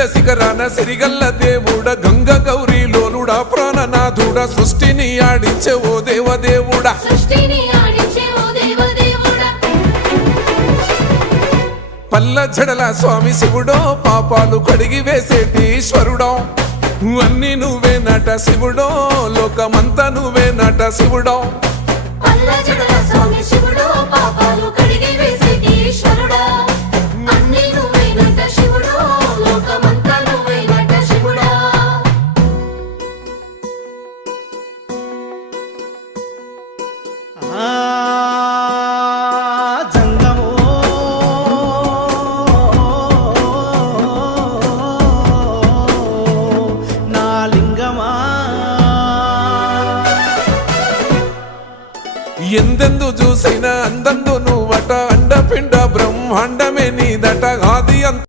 శ్రీశైల శిఖరాన సిరిగల్ల దేవుడ గంగ గౌరీ లోలుడా ప్రాణనాథుడ సృష్టిని ఆడించే ఓ దేవదేవుడా పల్ల జడల స్వామి శివుడో పాపాలు కడిగి వేసేటి ఈశ్వరుడో అన్ని నువ్వే నట శివుడో లోకమంతా నువ్వే నట శివుడో ఎందెందు చూసైనా అందందు